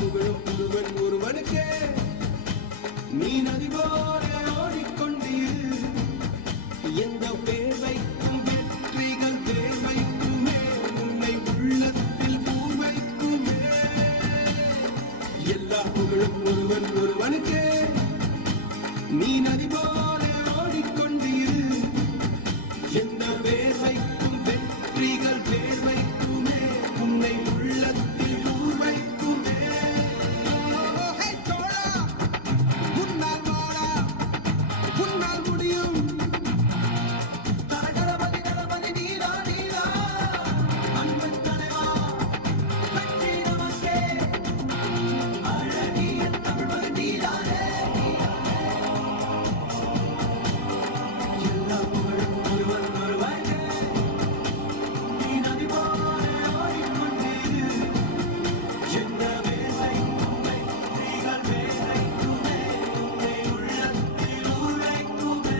புகழும் ஒருவன் ஒருவனுக்கே நீ நதி போல ஓடிக்கொண்டீர் எந்த பேர்வைக்கும் வெற்றிகள் பேர்வைக்குமே உன்னை உள்ளத்தில் பூர்வைக்குமே எல்லா புகழும் ஒருவன் ஒருவனுக்கே நீ நதி போல ஓடிக்கொண்டீர் எந்த பேர்வைக்கும் வெற்றிகள் பேர்வைக்குமே உன்னை உள்ளத்தில் பூர்வைக்குமே உன்னால் வாழா உன்னால் முடியும் தரகரபதி கரபதி நீரா நீரா அன்பு தலைவா வெற்றி நமக்கே அழகிய தமிழ் நீரானே எல்லா புகழும் ஒருவன் ஒருவனுக்கே நீ நதி போல ஓடிக்கொண்டீர் எந்த வேலைக்கும் வெற்றிகள் வேலைக்குமே உன்னை உள்ளத்தில் ஊரைக்குமே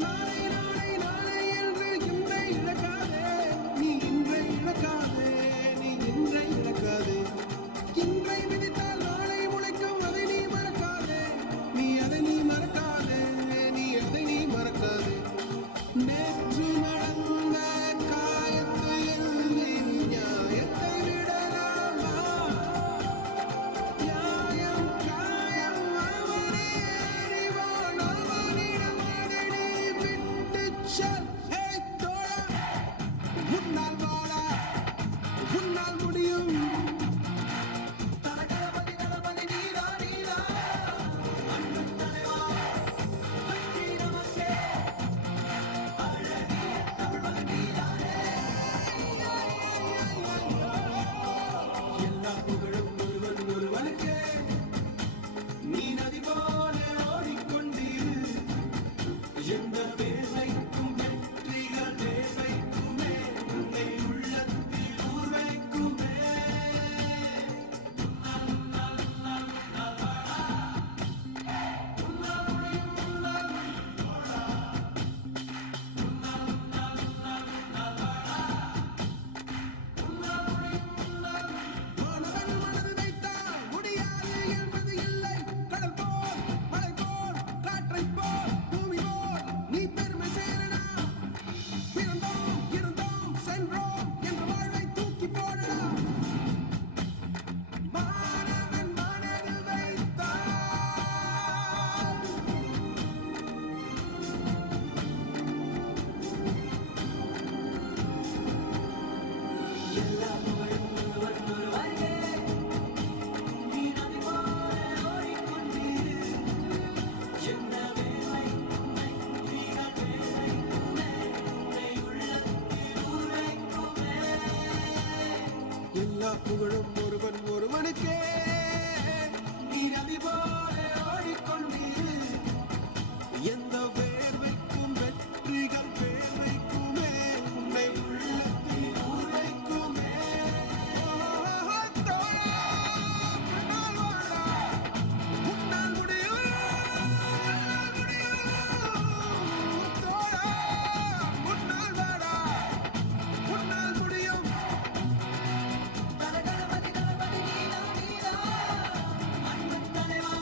நாளை நாளை நாளை என்று இன்றை இழக்காதே நீ இன்றை இழக்காதே நீ இன்றை இழக்காதே இன்றை விதித்தால் நாளை முளைக்கும் அதை நீ மறக்காதே நீ அதை நீ மறக்காதே நீ அதை நீ மறக்காதே நேற்று நடந்த காயத்தை எண்ணி நியாயத்தை விடலாமா நியாயம் காயம் அவனே அறிவான் அவனிடம் அதை நீ விட்டுச் செல் ஹே தோழா உன்னால் வாழா உன்னால் முடியும் தரகரபதி கரபதி நீரா நீரா அன்பு தலைவா வெற்றி நமக்கே அழகிய தமிழ் நீரானே எல்லா புகழும் ஒருவன் ஒருவனுக்கே நீ நதி போல ஓடிக்கொண்டீர் எந்த வேலைக்கும் வெற்றிகள் வேலைக்குமே உன்னை உள்ளத்தில் ஊர்வைக்குமே மாணவன் மனது வைத்தால் முடியாது என்பது இல்லை கடல் போல் மலை போல் காற்றை போல் பூமி போல் நீ பெருமை சேரடா பிறந்தோம் இருந்தோம் சென்றோம் என்ற வாழ்வை தூக்கி போடடா மாணவன் மனது வைத்தால் எல்லா புகழும் ஒருவன் ஒருவனுக்கே நீ நதி போல ஓடிக்கொண்டீர் எந்த வேலைக்கும் வெற்றிகள் வேலைக்குமே உன்னை உள்ளத்தில் ஊரைக்குமே எல்லா புகழும் ஒருவன் ஒருவனுக்கே நீ நதி போல ஓடிக்கொண்டீர் எந்த வேர்வைக்கும் வெற்றிகள் வேர்வைக்குமே உன்னை உள்ளத்தில் ஊரைக்குமே உன்னால் வாழா உன்னால் முடியும் உன்னால் முடியும் தோழா உன்னால் வாழா உன்னால் முடியும் தரகரபதி கரபதி நீரா நீரா அன்பு தலைவா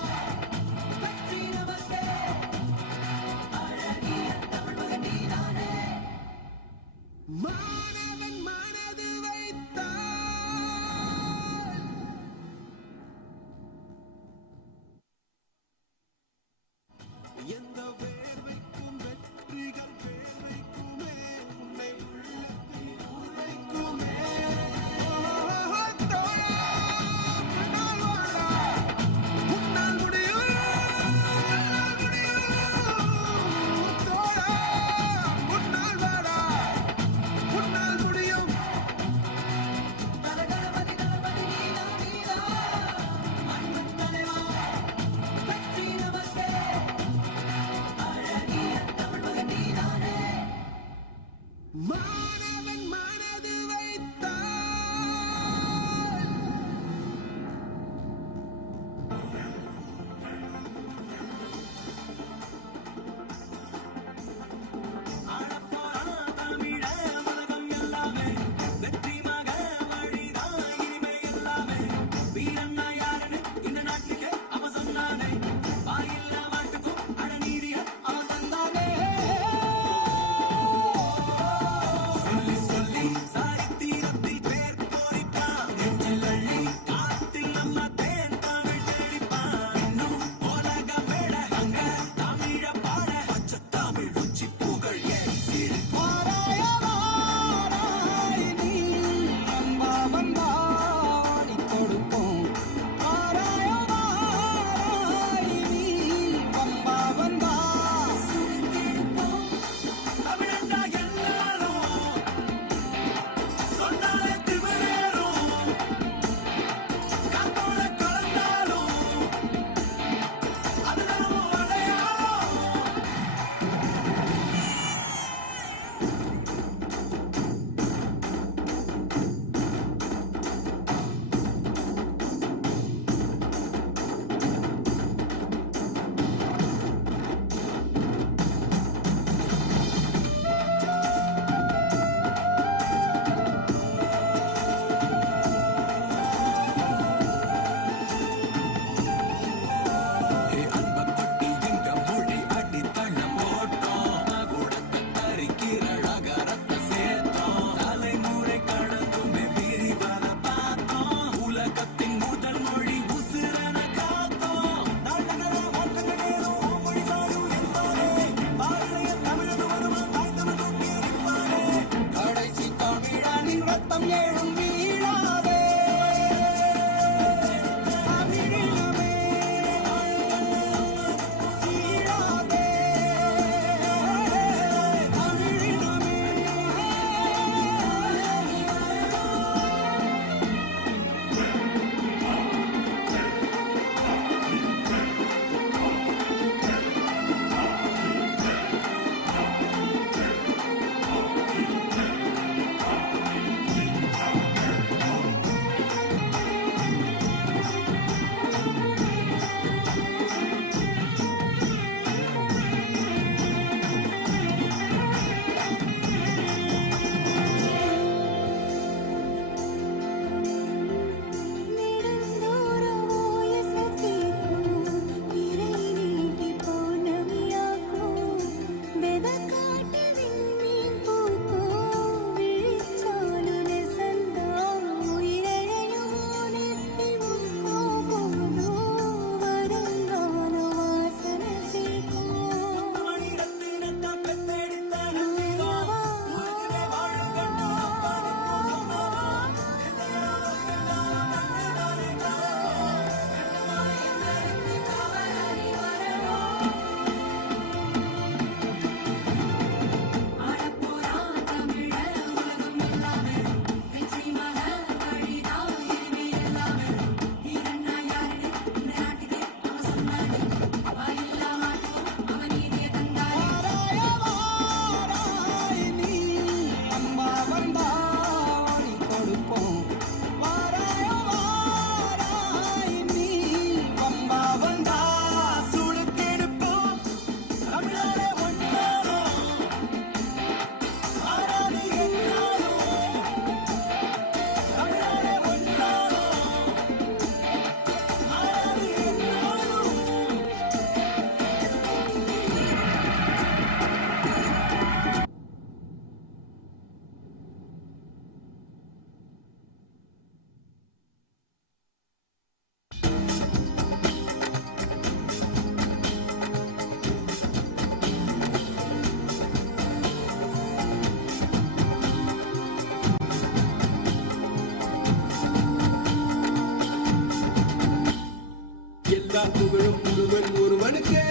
ஒருவன் ஒருவனுக்கே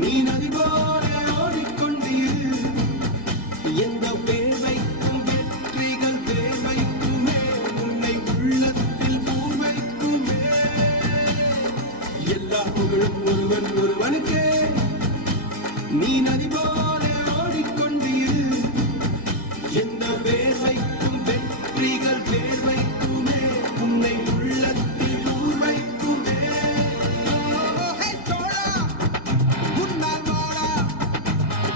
நீ நதி போல ஓடிக்கொண்டீர் எந்த வேர்வைக்கும் வெற்றிகள் வேர்வைக்குமே உன்னை உள்ளத்தில் பூர்வைக்குமே எல்லா புகழும் ஒருவன் ஒருவனுக்கே நீ நதி போல ஓடிக்கொண்டீர் எந்த வேர்வைக்கும் வெற்றிகள் வேர்வைக்குமே உன்னை உள்ளத்தில் பூர்வைக்குமே உன்னால் வாழா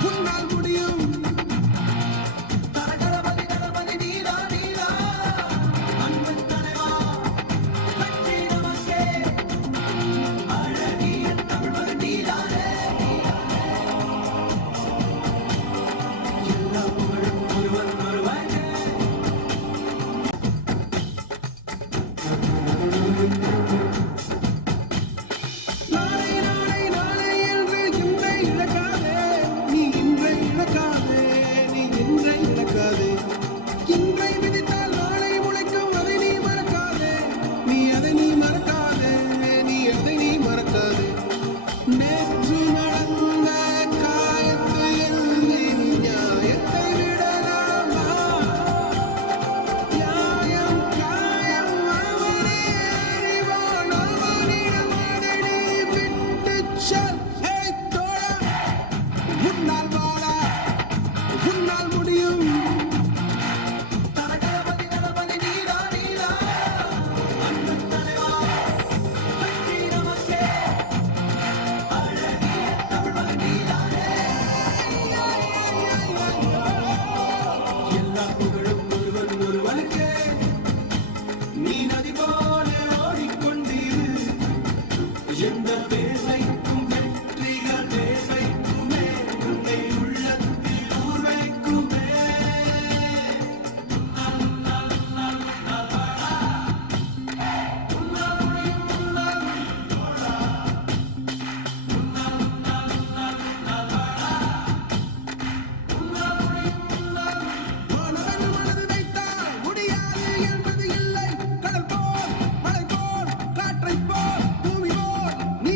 உன்னால் முடியும் தரகரபதி தரபதி நீரா நீரா அன்பு தலைவா வெற்றி நமக்கே அழகிய தமிழ் நீதானே எல்லா புகழும் ஒருவன் ஒருவனே நாளை நாளை நாளை என்று இன்றை இழக்காதே நீ இன்றை இழக்காதே நீ இன்றை இழக்காதே இன்றை விதித்தால் நாளை முளைக்கும் அதை நீ மறக்காதே நீ அதை நீ மறக்காதே நீ அதை நீ மறக்காதே நேற்று நடந்த காயத்தை எண்ணி நீ நியாயத்தை விடலாமா நியாயம் காயம் அவனே அறிவான் அவனிடம் அதை நீ விட்டுச் செல் ஹே தோழா உன்னால் வாழா உன்னால் முடியும் தரகரபதி தரபதி நீரா நீரா அன்பு தலைவா வெற்றி நமக்கே அழகிய தமிழ் நீதானே எல்லா புகழும் ஒருவன் ஒருவனுக்கே நீ நதி போல ஓடிக்கொண்டீர் எந்த வேர்வைக்கும் வெற்றிகள் வேர்வைக்குமே உன்னை உள்ளத்தில் ஊர்வைக்குமே மாணவன் மனது வைத்தால் முடியாது என்பது இல்லை கடல் போல் மலை போல் காற்றைப் போல் பூமி போல் நீ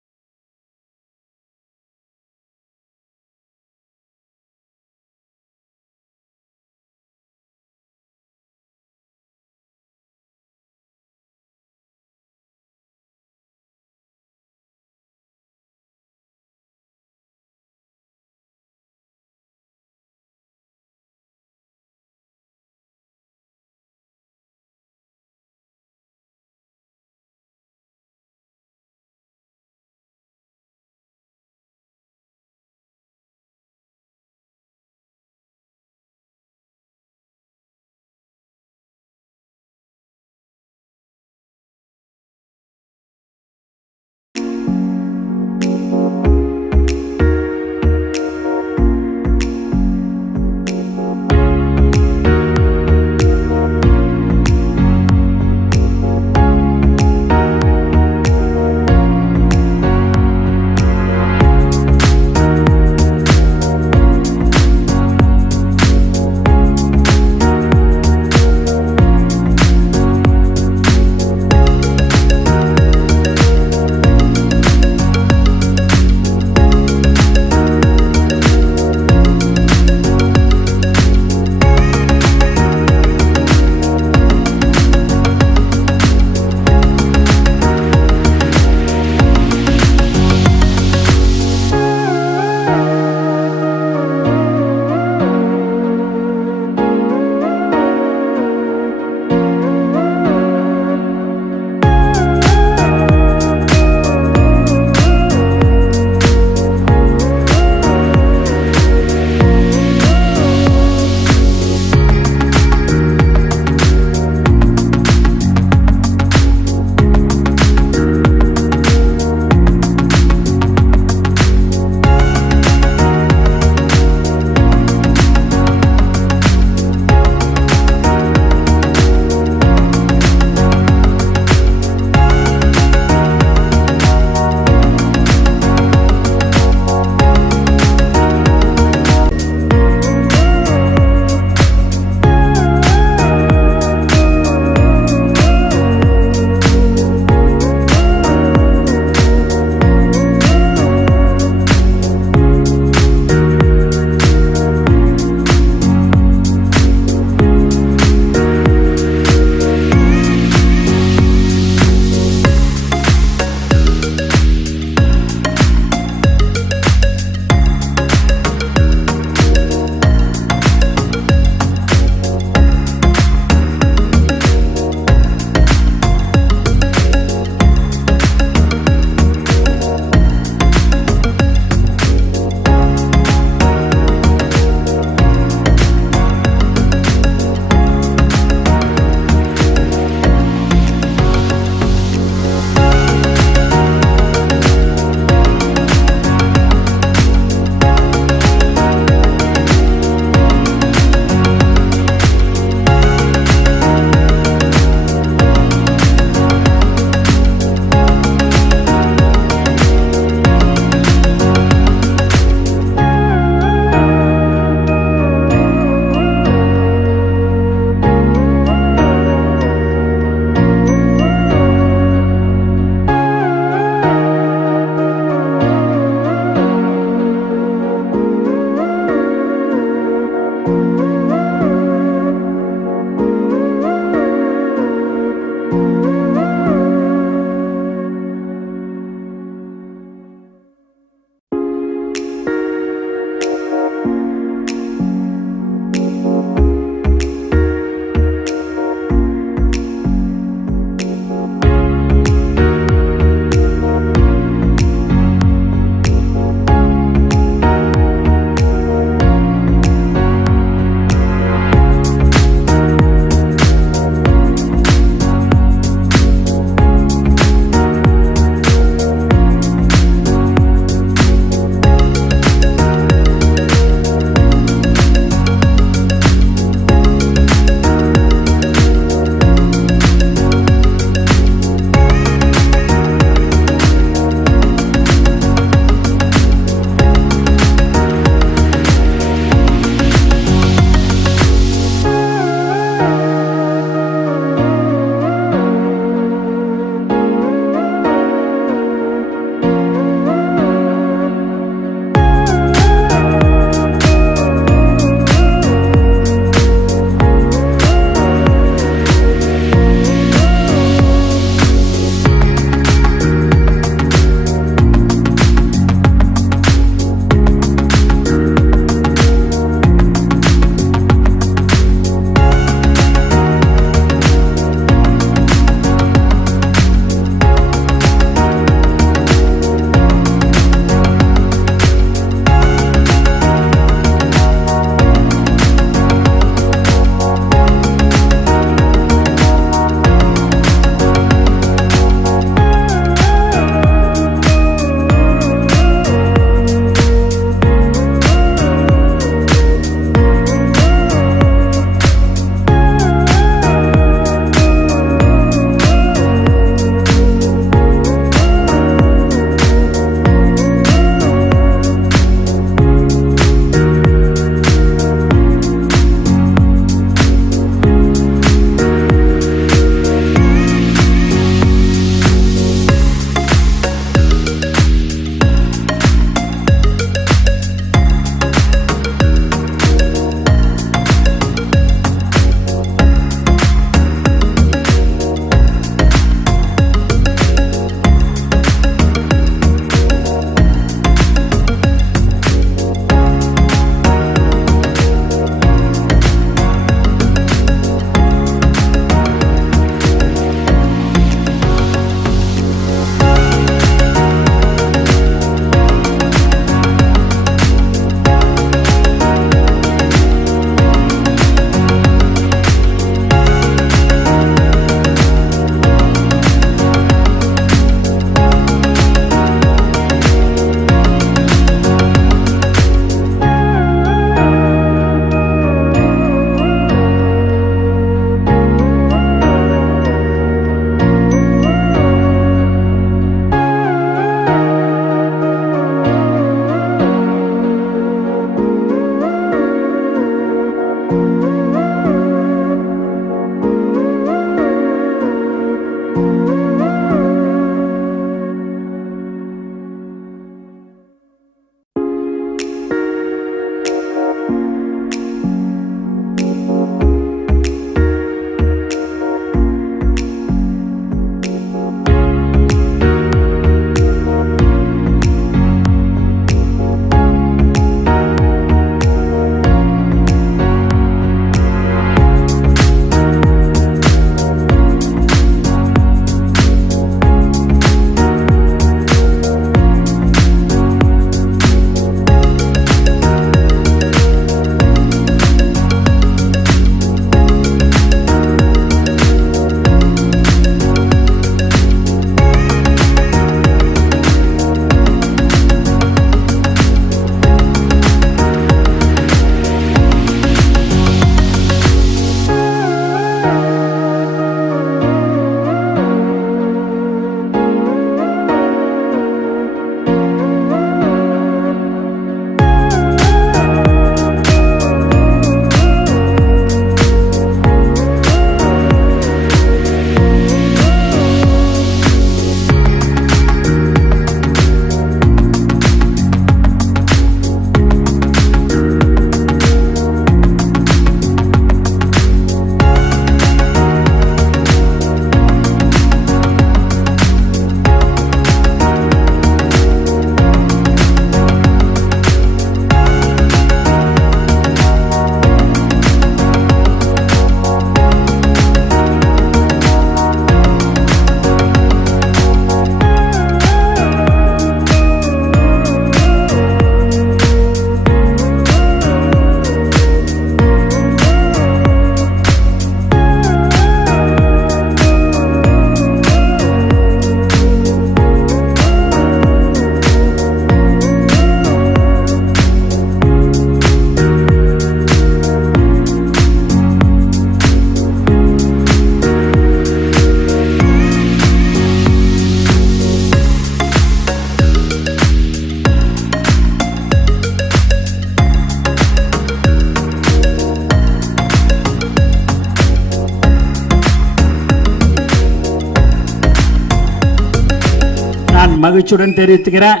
மகிழ்ச்சியுடன் தெரிவித்துக்கிறேன்.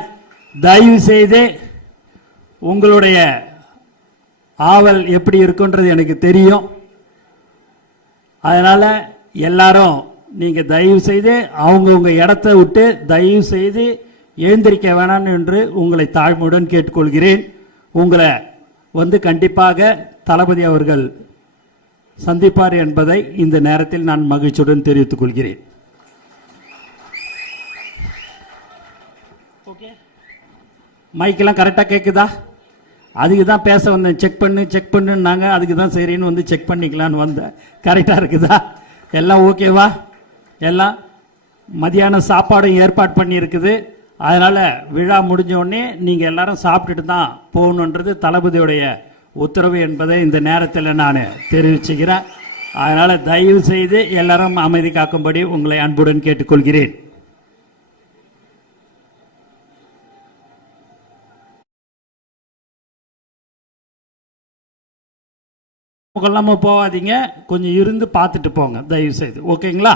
தயவு செய்து உங்களுடைய ஆவல் எப்படி இருக்குன்றது எனக்கு தெரியும். அதனால் எல்லாரும் நீங்கள் தயவு செய்து அவங்கவுங்க இடத்த விட்டு தயவு செய்து எழுந்திருக்க வேணாம் என்று உங்களை தாழ்மையுடன் கேட்டுக்கொள்கிறேன். உங்களை கண்டிப்பாக தளபதி அவர்கள் சந்திப்பார் என்பதை இந்த நேரத்தில் நான் மகிழ்ச்சியுடன் தெரிவித்துக் கொள்கிறேன். மைக்கெல்லாம் கரெக்டாக கேட்குதா? அதுக்கு தான் பேச வந்தேன். செக் பண்ணுன்னாங்க. அதுக்கு தான் சரின்னு செக் பண்ணிக்கலான்னு வந்தேன். கரெக்டாக இருக்குதா? எல்லாம் ஓகேவா? எல்லாம் மதியானம் சாப்பாடும் ஏற்பாடு பண்ணியிருக்குது. அதனால் விழா முடிஞ்ச உடனே நீங்கள் எல்லாரும் சாப்பிட்டுட்டு தான் போகணுன்றது தளபதியுடைய உத்தரவு என்பதை இந்த நேரத்தில் நான் தெரிவிச்சுக்கிறேன். அதனால் தயவு செய்து எல்லாரும் அமைதி காக்கும்படி உங்களை அன்புடன் கேட்டுக்கொள்கிறேன். கொள்ளாமல் போகாதீங்க, கொஞ்சம் இருந்து பார்த்துட்டு போங்க தயவு செய்து. ஓகேங்களா?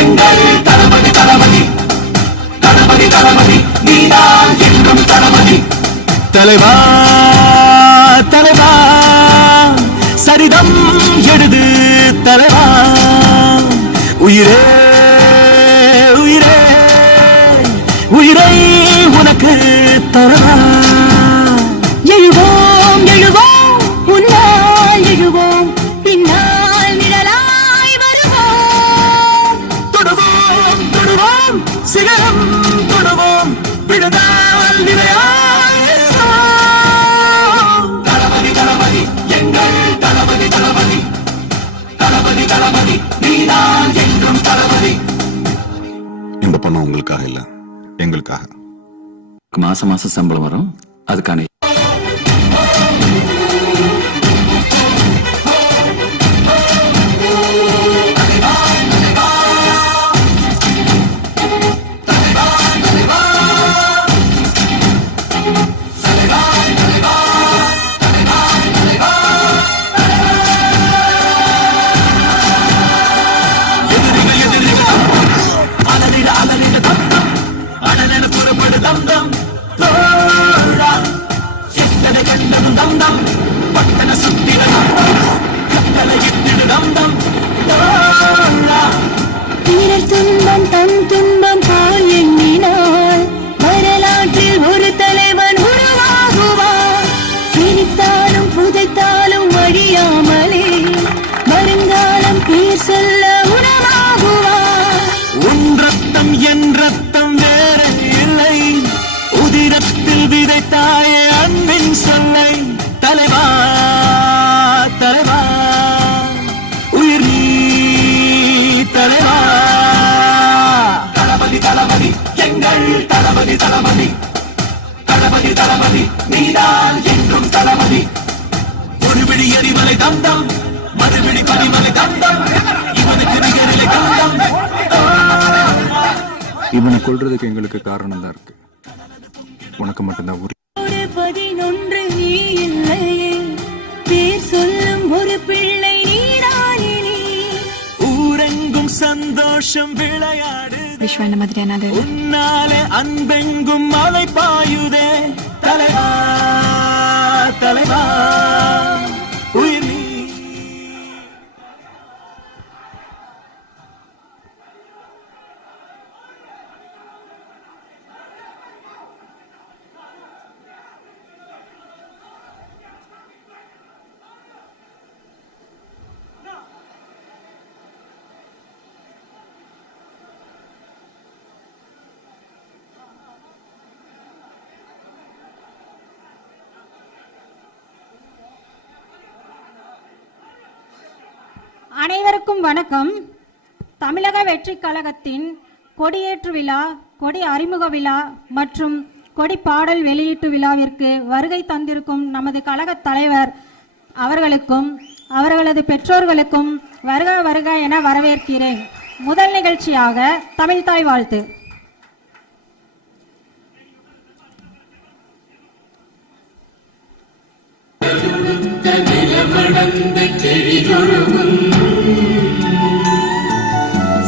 எங்கள் தளபதி தளபதி தளபதி தளபதி நீதான் என்றும் தளபதி. தலைவா தலைவா சரிதம் எழுது தலைவா. உயிரே உயிரே உயிரை உனக்கு தரவா. எழுவோம் எழுவோம் உன்னால் எழுவோம் பின்னால் நிழலாய் வருவோம். தொடுவோம் தொடுவோம் சிகரம் தொடுவோம் விடுதால் நிலையாய் எழுவோம். தளபதி தளபதி எங்கள் தளபதி தளபதி தளபதி தளபதி நீதான் என்றும் தளபதி. இந்த பணம் உங்களுக்காக இல்ல, எங்களுக்காக. மாசம் மாசம் சம்பளம் வரும், அதுக்கான அலறிட அலறிட தந்தம் அடலென புறப்படு தந்தம் தோழா. எத்தனை கண்டதும் தந்தம் பட்டன சுத்திட தந்தம் கத்தனை இட்டிடு தந்தம் தோழா. பிறர் துன்பம் தன் துன்பம் போல் எண்ணினால் வரலாற்றில் ஒரு தலைவன் உருவாகுவார். சிரித்தாலும் புதைத்தாலும் வழியாமலே வருங்காலம் பேர் சொல்ல உணவாகுவார். உன் ரத்தம் என் ரத்தம் வேற இல்லை, உதிரத்தில் விதைத்தாயே அன்பின் சொல்லை. தலைவா தலைவா உயிர் நீ தலைவா. தளபதி தளபதி எங்கள் தளபதி தளபதி தளபதி தளபதி நீதான் என்றும் தளபதி. ஒரு விடி எரிமலை தந்தம் மறுபிடி பனிமலை தந்தம் இவனுக்கு நிகரிலை தந்தம். இவனை கொல்றதுக்கு எங்களுக்கு காரணம் தான் இருக்கு. உனக்கு மட்டும்தான் உரி. ஒரு 11 நீ இல்லையே பேர் சொல்லும் ஒரு பிள்ளை நீதானே. ஊரெங்கும் சந்தோஷம் விளையாடு விஸ்வா இந்த மாதிரியான உன்னாலே அன்பெங்கும் மலை பாயுதே. தலைவா தலைவா உயிர் நீ. அனைவருக்கும் வணக்கம். தமிழக வெற்றிக் கழகத்தின் கொடியேற்று விழா, கொடி அறிமுக விழா மற்றும் கொடி பாடல் வெளியீட்டு விழாவிற்கு வருகை தந்திருக்கும் நமது கழக தலைவர் அவர்களுக்கும் அவர்களது பெற்றோர்களுக்கும் வருக வருக என வரவேற்கிறேன். முதல் நிகழ்ச்சியாக தமிழ்தாய் வாழ்த்து.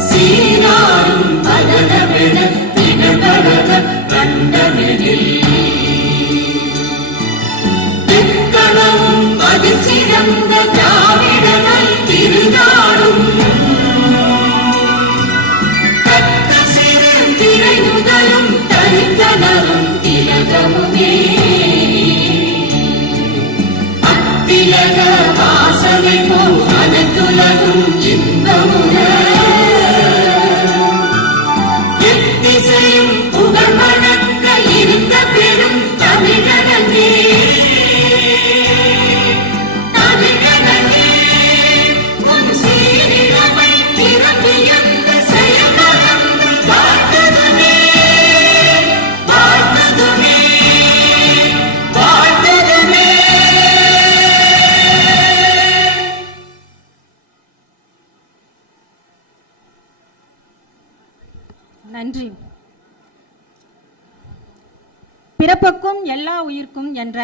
சீனாரும் பலனமென திகழ்வரத கண்டமெனில் தெற்களவும் அதில் சிறந்த திராவிடர்கள் திருநாடும் கற்க சிறு திரை முதலும் தனித்தனரும் திலகமுமே. அத்திலக வாசனை போல் அனைத்துலகும் இன்பமுற எத்திசையும் புகழ் வழக்க இருந்த பெரும் தமிழனே. தமிழனே உன் சீரிழமை திறம்பியந்த செயல்களந்து வாழ்த்ததுமே வாழ்த்ததுமே வாழ்த்ததுமே. நன்றி. பிறப்புக்கும் எல்லா உயிர்க்கும் என்ற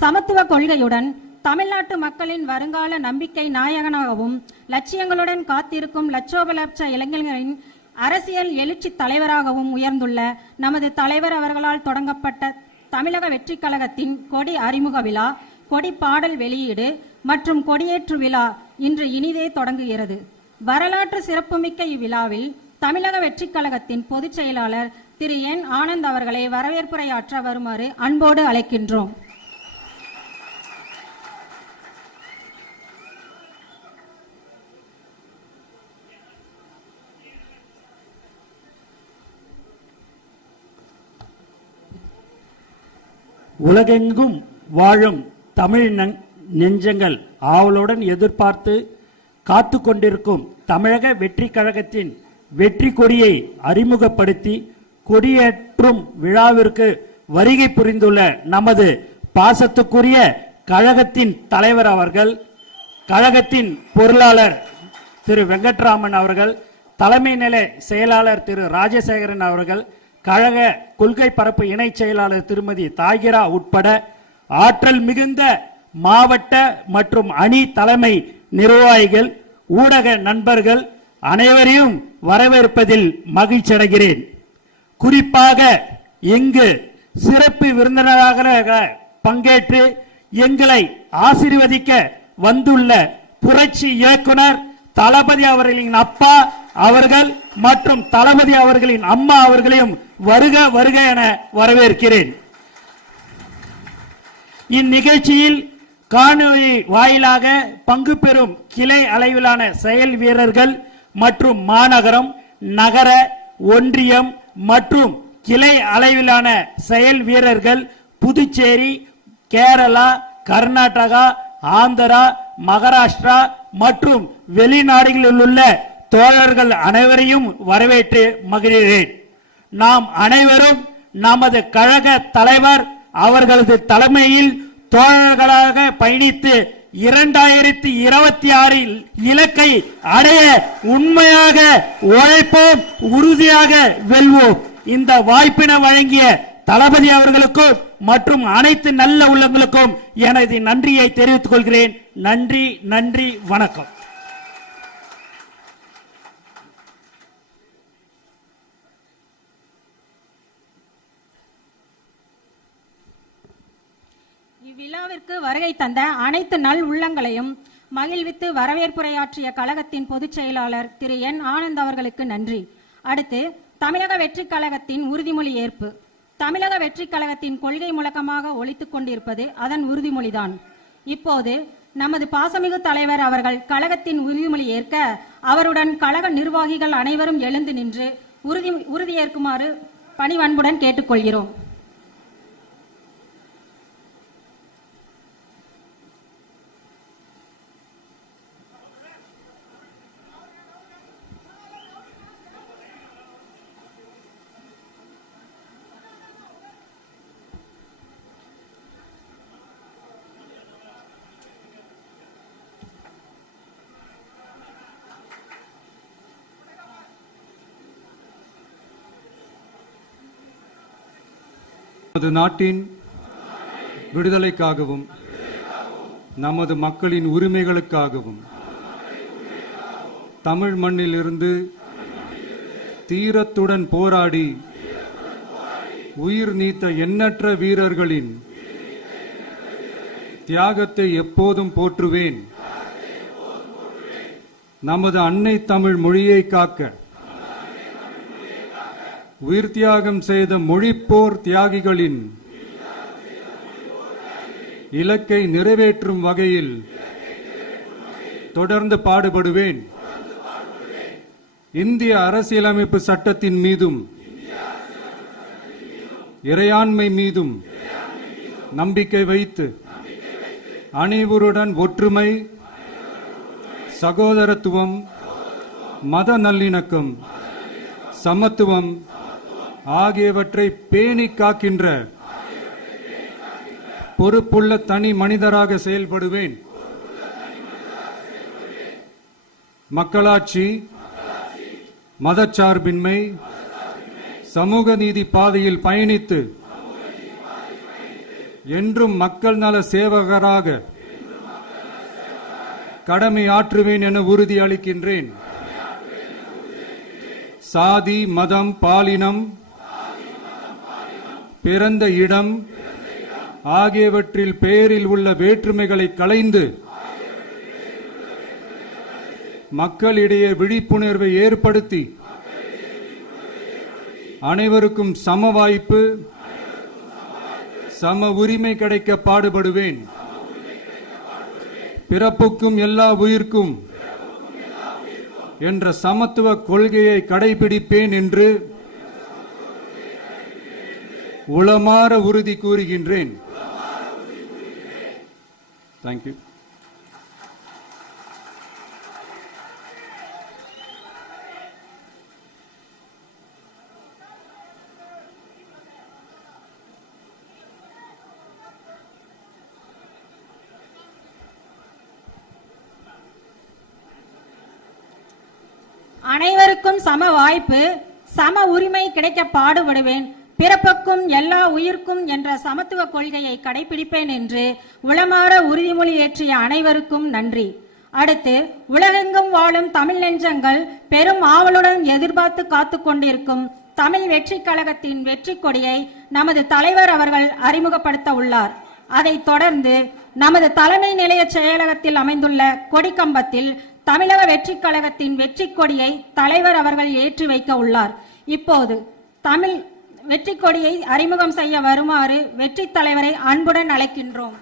சமத்துவ கொள்கையுடன் தமிழ்நாட்டு மக்களின் வருங்கால நம்பிக்கை நாயகனாகவும் லட்சியங்களுடன் காத்திருக்கும் லட்சோப லட்ச இளைஞர்களின் அரசியல் எழுச்சி தலைவராகவும் உயர்ந்துள்ள நமது தலைவர் அவர்களால் தொடங்கப்பட்ட தமிழக வெற்றிக் கழகத்தின் கொடி அறிமுக விழா, கொடி பாடல் வெளியீடு மற்றும் கொடியேற்று விழா இன்று இனிதே தொடங்குகிறது. வரலாற்று சிறப்புமிக்க இவ்விழாவில் தமிழக வெற்றிக் கழகத்தின் பொதுச் செயலாளர் திரு என் ஆனந்த் அவர்களை வரவேற்புரையாற்ற வருமாறு அன்போடு அழைக்கின்றோம். உலகெங்கும் வாழும் தமிழ் நெஞ்சங்கள் ஆவலுடன் எதிர்பார்த்து காத்து கொண்டிருக்கும் தமிழக வெற்றிக் கழகத்தின் வெற்றி கொடியை அறிமுகப்படுத்தி கொடியேற்றும் விழாவிற்கு வருகை புரிந்துள்ள நமது பாசத்துக்குரிய கழகத்தின் தலைவர் அவர்கள், கழகத்தின் பொருளாளர் திரு வெங்கட்ராமன் அவர்கள், தலைமை நில செயலாளர் திரு ராஜசேகரன் அவர்கள், கழக கொள்கை பரப்பு இணை செயலாளர் திருமதி தாகிரா உட்பட ஆற்றல் மிகுந்த மாவட்ட மற்றும் அணி தலைமை நிர்வாகிகள், ஊடக நண்பர்கள் அனைவரையும் வரவேற்பதில் மகிழ்ச்சி அடைகிறேன். குறிப்பாக இங்கு சிறப்பு விருந்தினராக பங்கேற்று எங்களை ஆசீர்வதிக்க வந்துள்ள புரட்சி இயக்குனர் தளபதி அவர்களின் அப்பா அவர்கள் மற்றும் தளபதி அவர்களின் அம்மா அவர்களையும் வருக வருக என வரவேற்கிறேன். இந்நிகழ்ச்சியில் காணொலி வாயிலாக பங்கு பெறும் கிளை அளவிலான செயல் வீரர்கள் மற்றும் மாநகரம், நகர, ஒன்றியம் மற்றும் கிளை அளவிலான செயல் வீரர்கள் புதுச்சேரி, கேரளா, கர்நாடகா, ஆந்திரா, மகாராஷ்டிரா மற்றும் வெளிநாடுகளில் உள்ள தோழர்கள் அனைவரையும் வரவேற்று மகிழ்கிறேன். நாம் அனைவரும் நமது கழக தலைவர் அவர்களது தலைமையில் தோழர்களாக பயணித்து 2026 இலக்கை அடைய உண்மையாக உழைப்போம், உறுதியாக வெல்வோம். இந்த வாய்ப்பினை வழங்கிய தளபதி அவர்களுக்கும் மற்றும் அனைத்து நல்ல உள்ளங்களுக்கும் எனது நன்றியை தெரிவித்துக் கொள்கிறேன். நன்றி, நன்றி, வணக்கம். இவ்விழாவிற்கு வருகை தந்த அனைத்து நல் உள்ளங்களையும் மகிழ்வித்து வரவேற்புரையாற்றிய கழகத்தின் பொதுச் செயலாளர் திரு என் ஆனந்த் அவர்களுக்கு நன்றி. அடுத்து தமிழக வெற்றிக் கழகத்தின் உறுதிமொழி ஏற்பு. தமிழக வெற்றிக் கழகத்தின் கொள்கை முழக்கமாக ஒலித்துக் கொண்டிருப்பது அதன் உறுதிமொழிதான். இப்போது நமது பாசமிகு தலைவர் அவர்கள் கழகத்தின் உறுதிமொழி ஏற்க அவருடன் கழக நிர்வாகிகள் அனைவரும் எழுந்து நின்று உறுதியேற்குமாறு பணிவன்புடன் கேட்டுக்கொள்கிறோம். நமது நாட்டின் விடுதலைக்காகவும் நமது மக்களின் உரிமைகளுக்காகவும் தமிழ் மண்ணில் இருந்து தீரத்துடன் போராடி உயிர் நீத்த எண்ணற்ற வீரர்களின் தியாகத்தை எப்போதும் போற்றுவேன். நமது அன்னை தமிழ் மொழியை காக்க உயிர் தியாகம் செய்த மொழிப்போர் தியாகிகளின் இலக்கை நிறைவேற்றும் வகையில் தொடர்ந்து பாடுபடுவேன். இந்திய அரசியலமைப்பு சட்டத்தின் மீதும் இறையாண்மை மீதும் நம்பிக்கை வைத்து அனைவருடன் ஒற்றுமை, சகோதரத்துவம், மத நல்லிணக்கம், சமத்துவம் ஆகியவற்றை பேணி காக்கின்ற பொறுப்புள்ள தனி மனிதராக செயல்படுவேன். மக்களாட்சி, மதச்சார்பின்மை, சமூக நீதி பாதையில் பயணித்து என்றும் மக்கள் நல சேவகராக கடமை ஆற்றுவேன் என உறுதி அளிக்கின்றேன். சாதி மதம் பாலினம் பிறந்த இடம் ஆகியவற்றில் பெயரில் உள்ள வேற்றுமைகளை களைந்து மக்களிடையே விழிப்புணர்வை ஏற்படுத்தி அனைவருக்கும் சம வாய்ப்பு சம உரிமை கிடைக்க பாடுபடுவேன். பிறப்புக்கும் எல்லா உயிர்க்கும் என்ற சமத்துவ கொள்கையை கடைபிடிப்பேன் என்று உளமாற உறுதி கூறுகின்றேன். தேங்க்யூ. அனைவருக்கும் சம வாய்ப்பு சம உரிமை கிடைக்க பாடுபடுவேன். பிறப்புக்கும் எல்லா உயிர்க்கும் என்ற சமத்துவ கொள்கையை கடைபிடிப்பேன் என்று உளமாற உறுதிமொழி ஏற்றிய அனைவருக்கும் நன்றி. அடுத்து, உலகெங்கும் வாழும் தமிழ் நெஞ்சங்கள் பெரும் ஆவலுடன் எதிர்பார்த்து காத்து கொண்டிருக்கும் தமிழ் வெற்றி கழகத்தின் வெற்றி கொடியை நமது தலைவர் அவர்கள் அறிமுகப்படுத்த உள்ளார். அதைத் தொடர்ந்து நமது தலைமை நிலைய செயலகத்தில் அமைந்துள்ள கொடிக்கம்பத்தில் தமிழக வெற்றி கழகத்தின் வெற்றி கொடியை தலைவர் அவர்கள் ஏற்றி வைக்க உள்ளார். இப்போது தமிழ் வெற்றி கொடியை அறிமுகம் செய்ய வருமாறு வெற்றி தலைவரை அன்புடன் அழைக்கின்றோம்.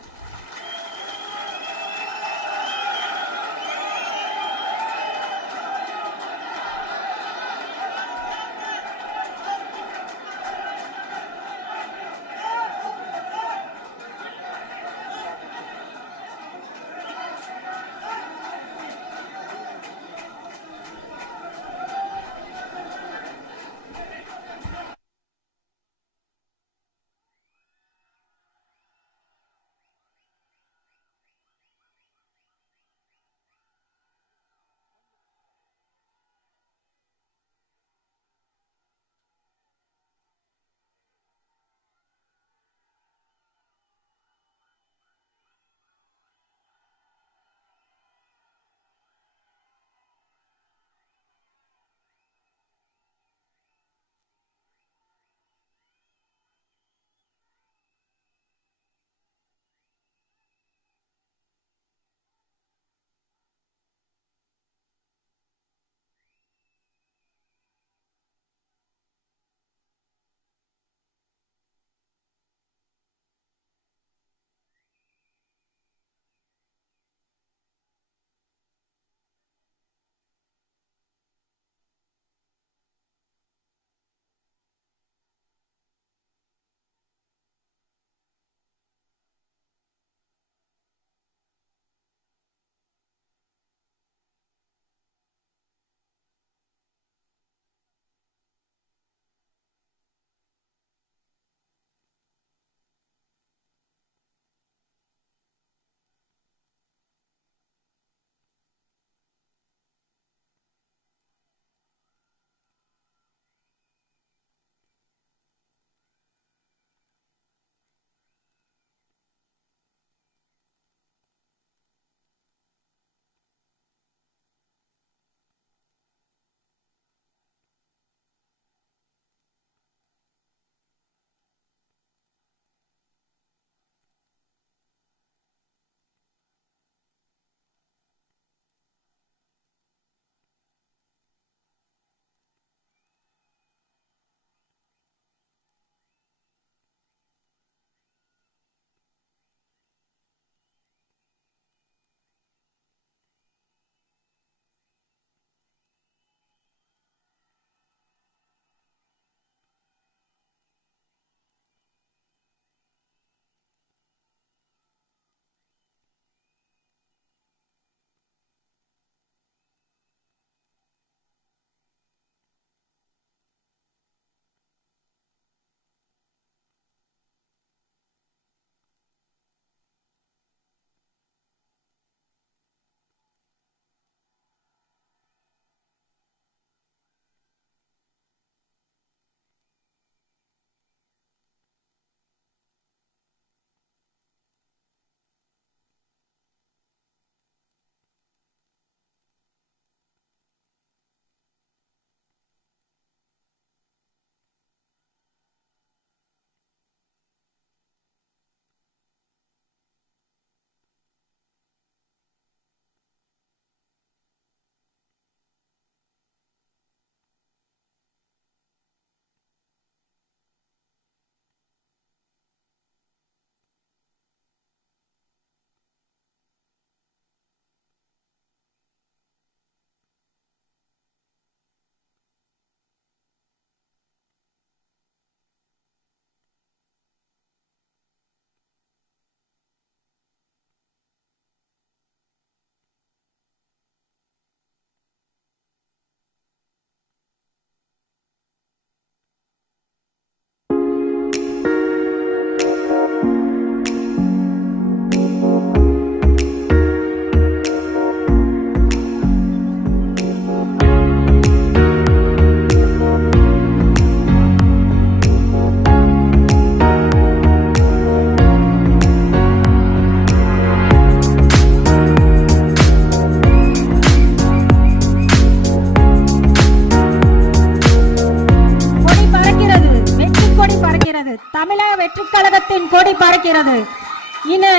வெற்றிக் கழகத்தின் கொடி பறக்கிறது.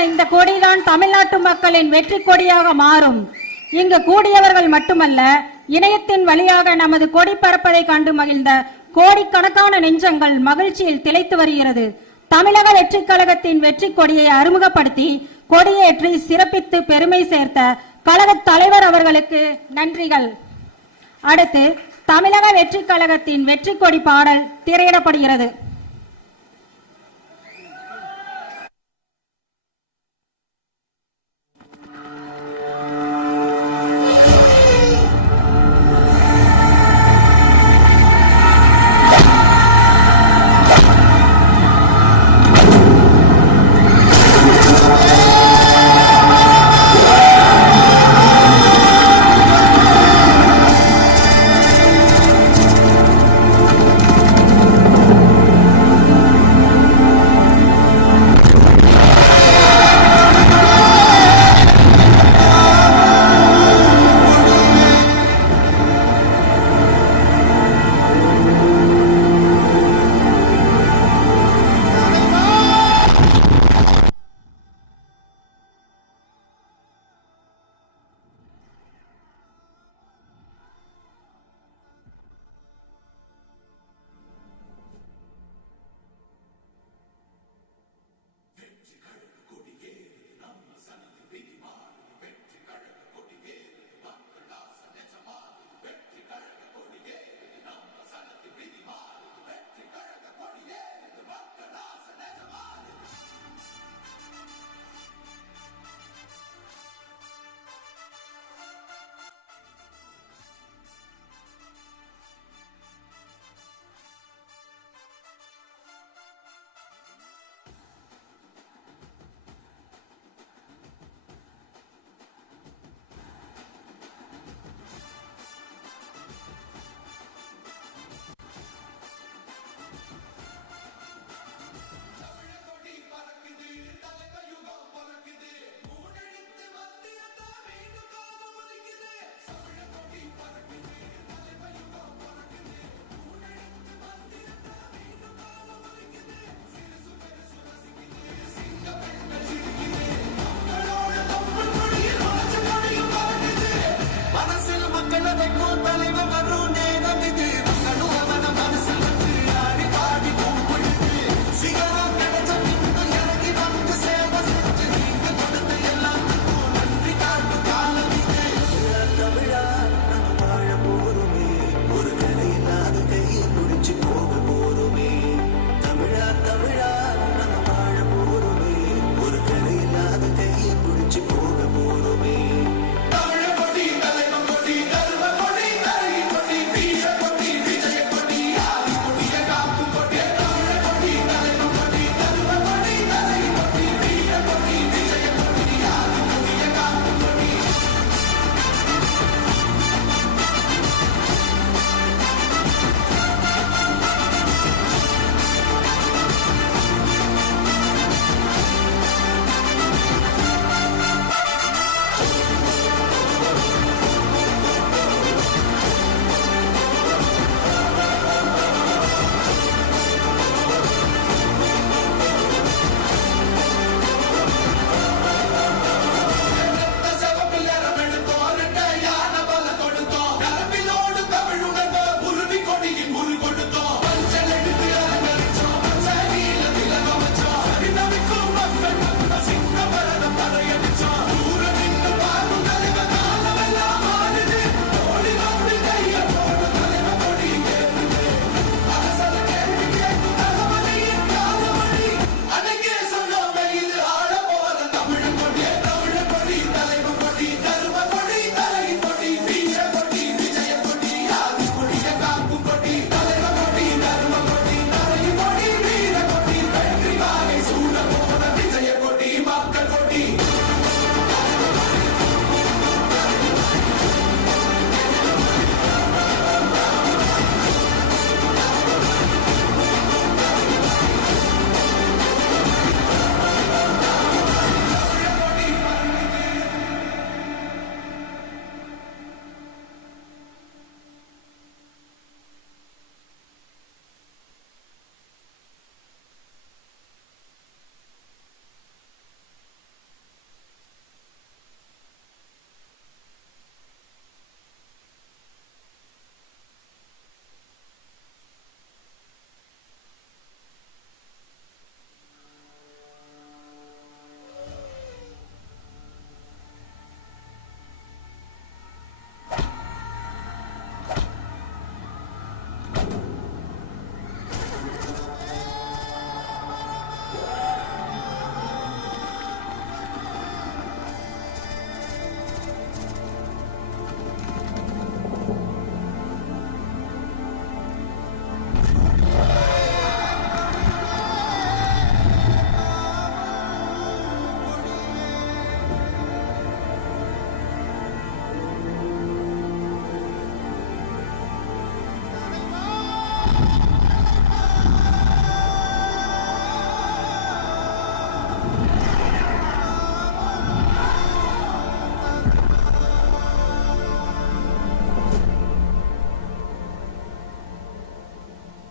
இந்த கொடிதான் தமிழ்நாட்டு மக்களின் வெற்றி கொடியாக மாறும். இங்கு கூடியவர்கள் மட்டுமல்ல, இணையத்தின் வழியாக நமது கொடி பறப்பதை கண்டு மகிழ்ந்த கோடிக்கணக்கான நெஞ்சங்கள் மகிழ்ச்சியில் திளைத்து வருகிறது. தமிழக வெற்றி கழகத்தின் வெற்றி கொடியை அறிமுகப்படுத்தி கொடியேற்றி சிறப்பித்து பெருமை சேர்த்த கழக தலைவர் அவர்களுக்கு நன்றிகள். அடுத்து தமிழக வெற்றி கழகத்தின் வெற்றி கொடி பாடல் திரையிடப்படுகிறது.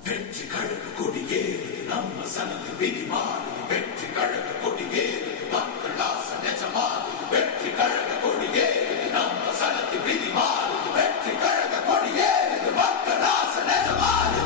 வெற்றி கழக கொடியேறுது நம்ம சனத்து விதி மாறுது வெற்றி கழக கொடியேறுது மக்கள் ஆசை நிஜமாறுது வெற்றி கழக கொடியேறுது நம்ம சனத்து விதி மாறுது வெற்றி கழக கொடியேறுது மக்கள் ஆசை நிஜமாறுது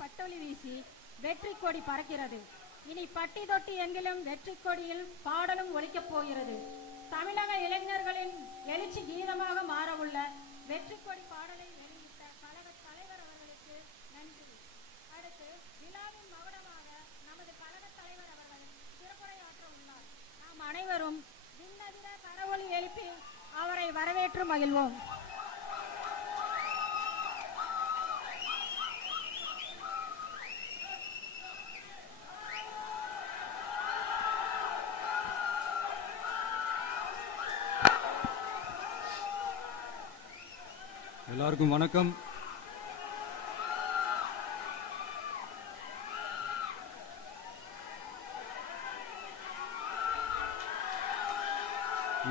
பட்டொலி வீசி வெற்றி கொடி பறக்கிறது. இனி பட்டி தொட்டி எங்கிலும் வெற்றி கொடியில் பாடலும் ஒலிக்கப் போகிறது. தமிழக இளைஞர்களின் எழுச்சி கீதமாக மாறவுள்ள வெற்றி கொடி பாடலை வெளியிட்ட கழக தலைவர் அவர்களுக்கு நன்றி. அடுத்து விழாவின் மகுடமாக நமது கழக தலைவர் அவர்கள் சிறப்புரையாற்ற உள்ளார். நாம் அனைவரும் விண்ணதிர கரவொலி எழுப்பி அவரை வரவேற்று மகிழ்வோம். எல்லாருக்கும் வணக்கம்.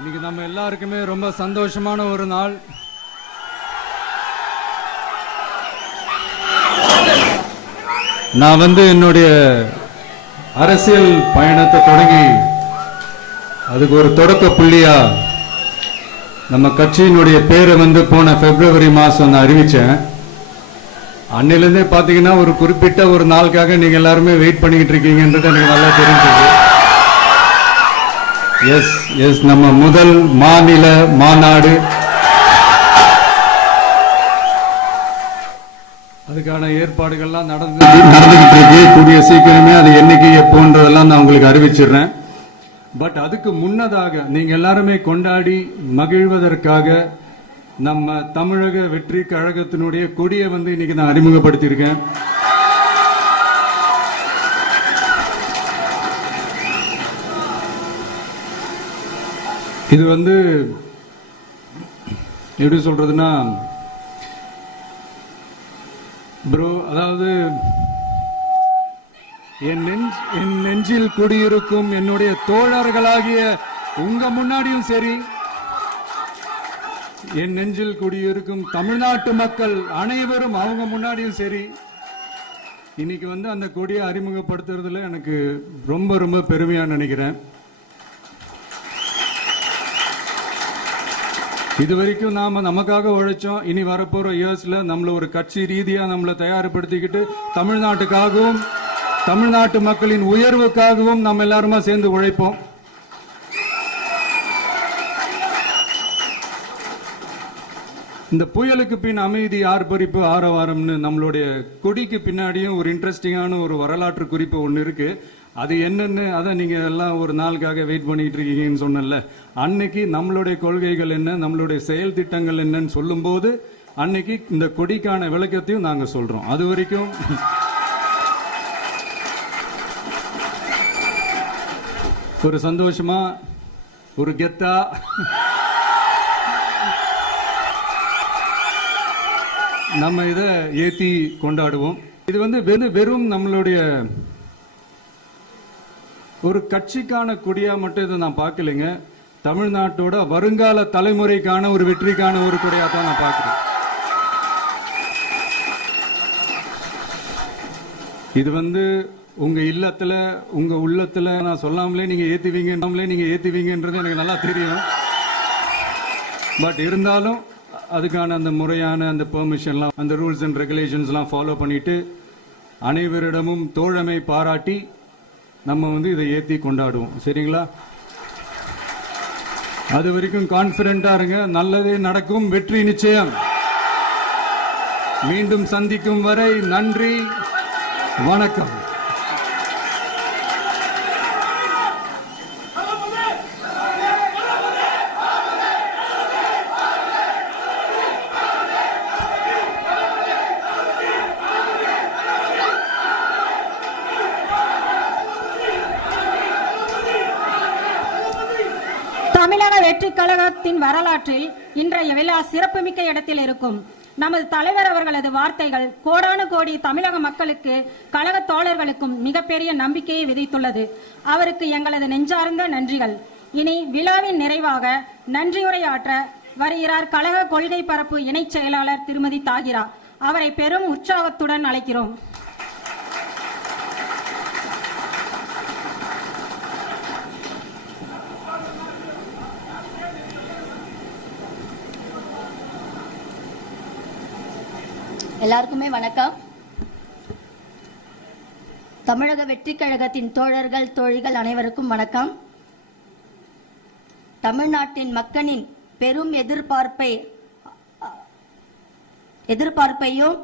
இன்னைக்கு நம்ம எல்லாருக்குமே ரொம்ப சந்தோஷமான ஒரு நாள். நான் என்னுடைய அரசியல் பயணத்தை தொடங்கி அதுக்கு ஒரு தொடக்க புள்ளியா நம்ம கட்சியினுடைய பேரை போன பிப்ரவரி மாசம் நான் அறிவிச்சேன். அன்னிலிருந்தே பாத்தீங்கன்னா ஒரு குறிப்பிட்ட ஒரு நாளுக்காக நீங்க எல்லாருமே வெயிட் பண்ணிக்கிட்டு இருக்கீங்கன்றது எனக்கு நல்லா தெரிஞ்சது. எஸ் நம்ம முதல் மாநில மாநாடு, அதுக்கான ஏற்பாடுகள்லாம் நடந்துகிட்டு இருக்கு. கூடிய சீக்கிரமே அது என்னைக்கு எப்போன்றதெல்லாம் நான் உங்களுக்கு அறிவிச்சிடுறேன். பட் அதுக்கு முன்னதாக நீங்க எல்லாருமே கொண்டாடி மகிழ்வதற்காக நம்ம தமிழக வெற்றி கழகத்தினுடைய கொடியை இன்னைக்கு நான் அறிமுகப்படுத்தியிருக்கேன். இது எப்படி சொல்றதுன்னா ப்ரோ, அதாவது என் நெஞ்சில் குடியிருக்கும் என்னுடைய தோழர்களாகிய உங்க முன்னாடியும் சரி, என் நெஞ்சில் குடியிருக்கும் தமிழ்நாட்டு மக்கள் அனைவரும் அவங்க முன்னாடியும் சரி, இன்னைக்கு அந்த கொடியை அறிமுகப்படுத்துறதுல எனக்கு ரொம்ப ரொம்ப பெருமையா நினைக்கிறேன். இதுவரைக்கும் நாம நமக்காக உழைச்சோம். இனி வரப்போற இயர்ஸ்ல நம்மள ஒரு கட்சி ரீதியா நம்மளை தயார்படுத்திக்கிட்டு தமிழ்நாட்டுக்காகவும் தமிழ்நாட்டு மக்களின் உயர்வுக்காகவும் நம்ம எல்லாருமா சேர்ந்து உழைப்போம். இந்த புயலுக்கு பின் அமைதி, ஆர்ப்பரிப்பு, ஆரவாரம்னு நம்மளுடைய கொடிக்கு பின்னாடியும் ஒரு இன்ட்ரெஸ்டிங்கான ஒரு வரலாற்று குறிப்பு ஒன்று இருக்கு. அது என்னன்னு அதான் நீங்க எல்லாம் ஒரு நாளுக்காக வெயிட் பண்ணிட்டு இருக்கீங்கன்னு சொன்னல. அன்னைக்கு நம்மளுடைய கொள்கைகள் என்ன, நம்மளுடைய செயல் திட்டங்கள் என்னன்னு சொல்லும் போது அன்னைக்கு இந்த கொடிக்கான விளக்கத்தையும் நாங்க சொல்றோம். அது வரைக்கும் ஒரு சந்தோஷமா ஒரு கெத்தா நம்ம இத ஏத்தி கொண்டாடுவோம். இது வெறும் நம்மளுடைய ஒரு கட்சிக்கான கொடியா மட்டும் இதை நான் பார்க்கலைங்க. தமிழ்நாட்டோட வருங்கால தலைமுறைக்கான ஒரு வெற்றிக்கான ஒரு கொடியா தான் நான் பார்க்கிறேன். இது உங்க இல்லத்துல உங்க உள்ளத்துல நான் சொல்லாமலே நீங்க ஏத்துவீங்கன்றது எனக்கு நல்லா தெரியும். பட் இருந்தாலும் அதுக்கான அந்த முறையான அந்த பெர்மிஷன்லாம், அந்த ரூல்ஸ் அண்ட் ரெகுலேஷன்ஸ்லாம் ஃபாலோ பண்ணிட்டு அனைவரிடமும் தோழமை பாராட்டி நம்ம இதை ஏத்தி கொண்டாடுவோம். சரிங்களா? அது வரைக்கும் கான்பிடென்டா இருங்க. நல்லதே நடக்கும். வெற்றி நிச்சயம். மீண்டும் சந்திக்கும் வரை நன்றி, வணக்கம். தமிழக வெற்றி கழகத்தின் வரலாற்றில் இன்றைய விழா சிறப்புமிக்க இடத்தில் இருக்கும். நமது தலைவர் அவர்களது வார்த்தைகள் கோடானு கோடி தமிழக மக்களுக்கு, கழக தோழர்களுக்கும் மிகப்பெரிய நம்பிக்கையை விதித்துள்ளது. அவருக்கு எங்களது நெஞ்சார்ந்த நன்றிகள். இனி விழாவின் நிறைவாக நன்றியுரையாற்ற வருகிறார் கழக கொள்கை பரப்பு இணை செயலாளர் திருமதி தாகிரா. அவரை பெரும் உற்சாகத்துடன் அழைக்கிறோம். எல்லாருக்குமே வணக்கம். தமிழக வெற்றி கழகத்தின் தோழர்கள், தோழிகள் அனைவருக்கும் வணக்கம். தமிழ்நாட்டின் மக்களின் பெரும் எதிர்பார்ப்பையும்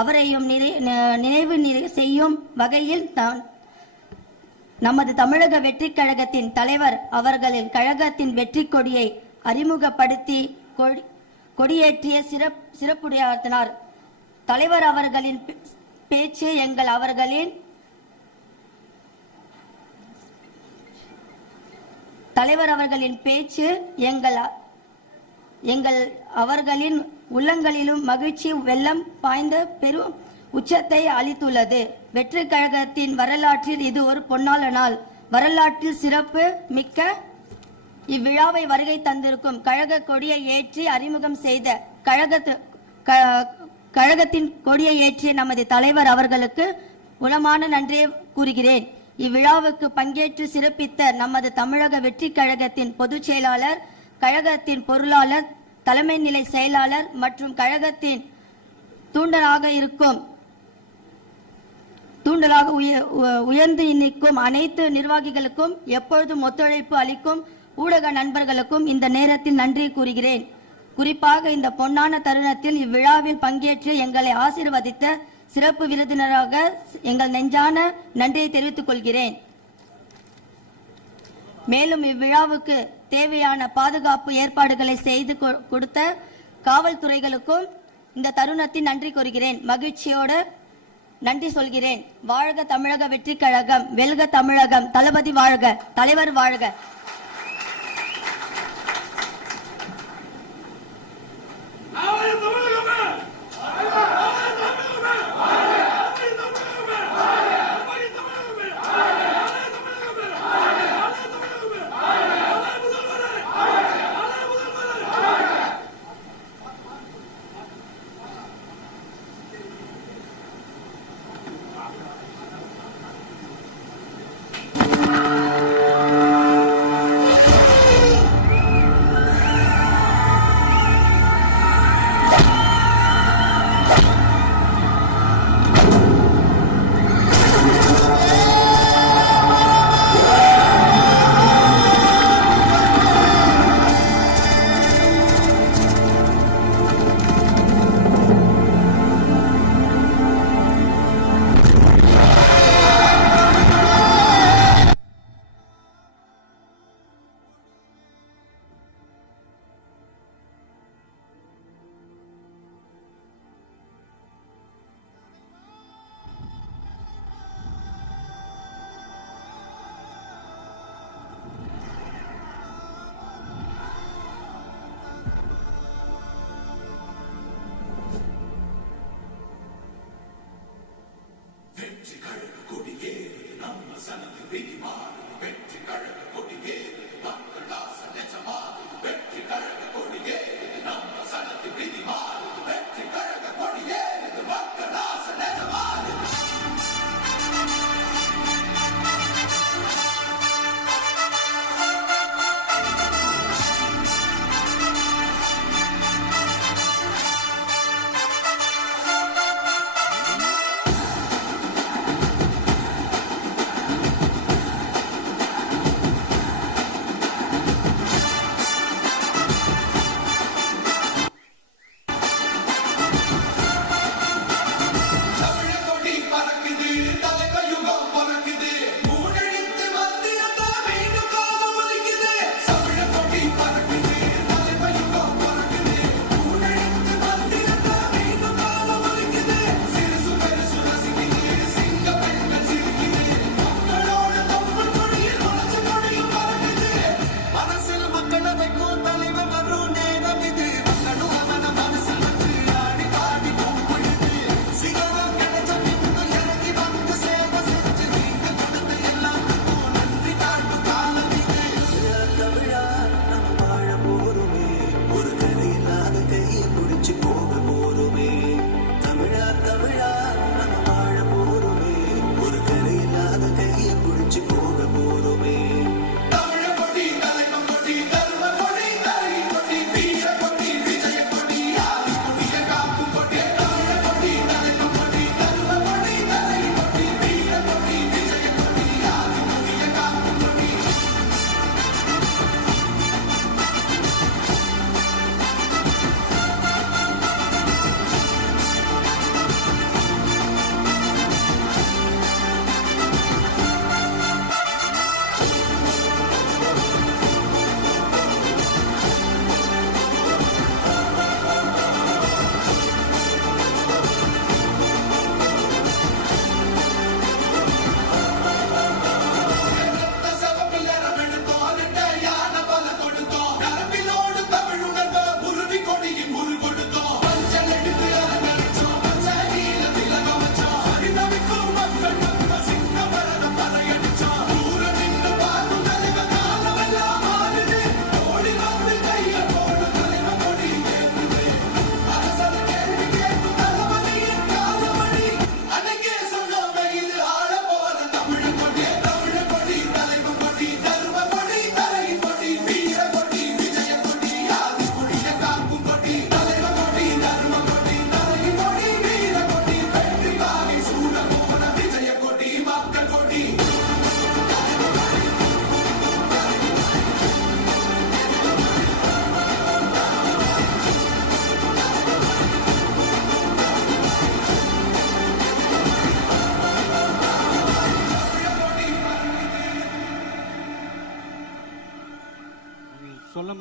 அவரையும் நினைவு செய்யும் வகையில் நமது தமிழக வெற்றி கழகத்தின் தலைவர் அவர்களின் கழகத்தின் வெற்றி கொடியை அறிமுகப்படுத்தி கொடியேற்றிய சிறப்புரையாற்றினார். தலைவர் அவர்களின் பேச்சு அவர்களின் உள்ளங்களிலும் மகிழ்ச்சி வெள்ளம் பாய்ந்த பெரும் உச்சத்தை அளித்துள்ளது. வெற்றி கழகத்தின் வரலாற்றில் இது ஒரு பொன்னான நாள். வரலாற்றில் சிறப்பு மிக்க இவ்விழாவை வருகை தந்திருக்கும் கழக கொடியை ஏற்றி அறிமுகம் செய்த கழகத்தின் கொடியை ஏற்றிய நமது தலைவர் அவர்களுக்கு உளமான நன்றியை கூறுகிறேன். இவ்விழாவுக்கு பங்கேற்று சிறப்பித்த நமது தமிழக வெற்றி கழகத்தின் பொதுச் செயலாளர், கழகத்தின் பொருளாளர், தலைமை நிலை செயலாளர் மற்றும் கழகத்தின் தூண்டலாக உயர்ந்து நிற்கும் அனைத்து நிர்வாகிகளுக்கும் எப்பொழுதும் ஒத்துழைப்பு அளிக்கும் ஊடக நண்பர்களுக்கும் இந்த நேரத்தில் நன்றி கூறுகிறேன். குறிப்பாக இந்த பொன்னான தருணத்தில் இவ்விழாவில் பங்கேற்று எங்களை ஆசீர்வதித்த சிறப்பு விருந்தினராக எங்கள் நெஞ்சான நன்றியை தெரிவித்துக் கொள்கிறேன். மேலும் இவ்விழாவுக்கு தேவையான பாதுகாப்பு ஏற்பாடுகளை செய்து கொடுத்த காவல்துறைகளுக்கும் இந்த தருணத்தில் நன்றி கூறுகிறேன். மகிழ்ச்சியோடு நன்றி சொல்கிறேன். வாழ்க தமிழக வெற்றி கழகம், வெல்க தமிழகம், தளபதி வாழ்க, தலைவர் வாழ்க.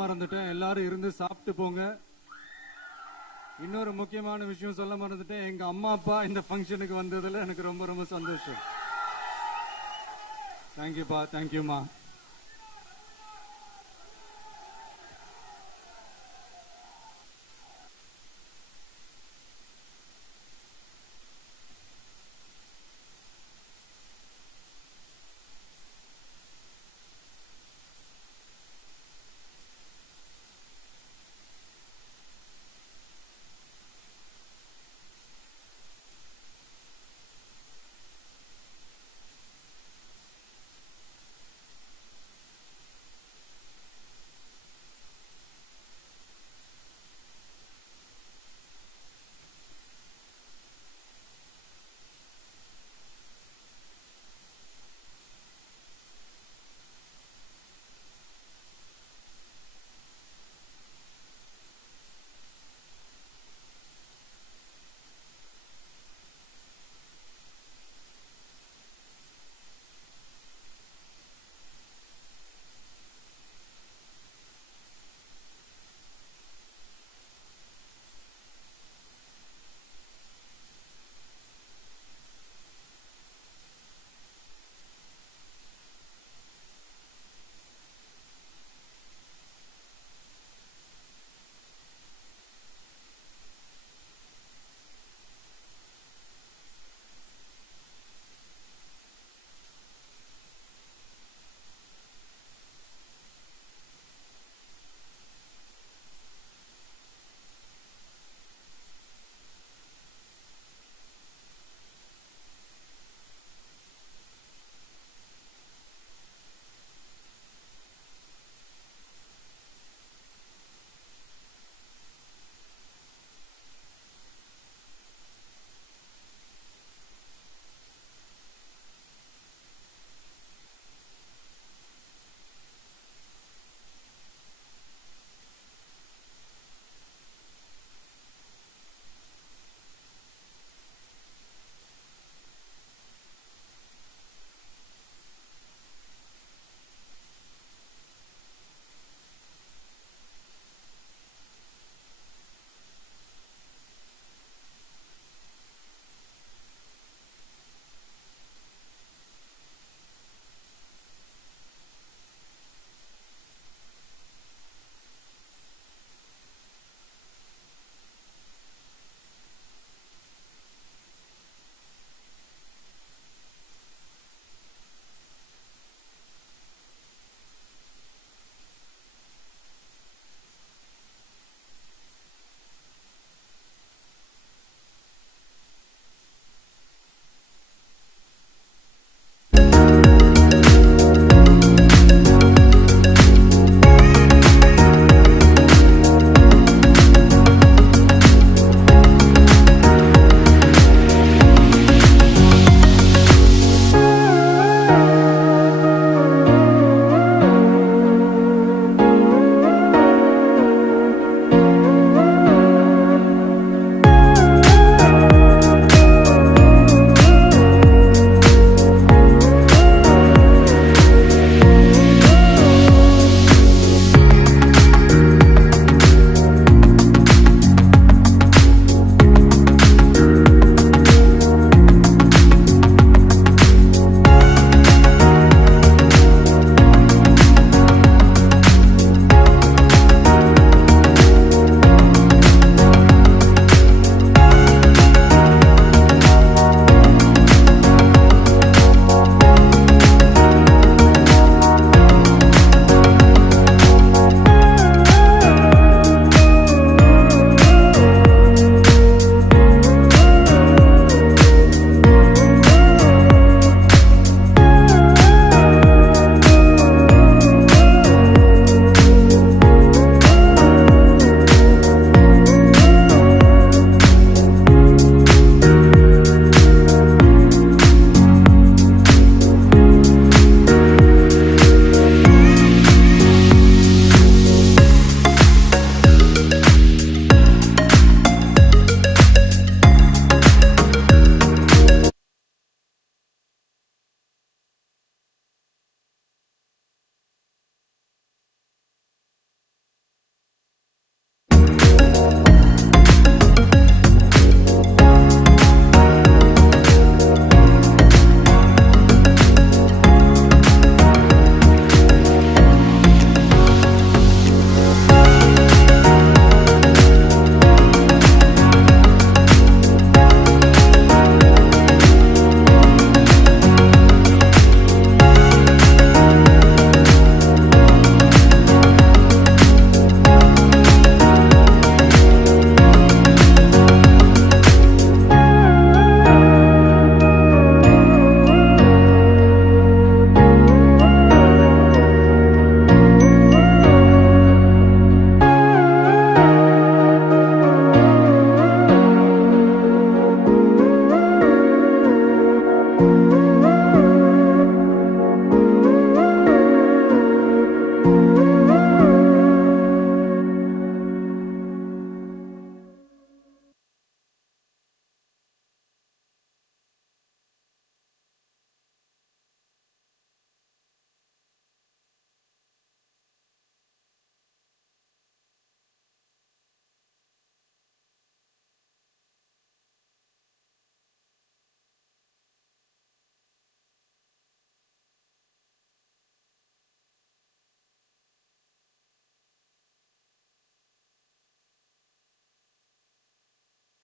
மறந்துட்டேன், எல்லாரும் இருந்து சாப்பிட்டு போங்க. இன்னொரு முக்கியமான விஷயம் சொல்ல மறந்துட்டேன், எங்க அம்மா அப்பா இந்த ஃபங்க்ஷனுக்கு வந்ததுல எனக்கு ரொம்ப ரொம்ப சந்தோஷம். தேங்க்யூப்பா, தேங்க்யூமா.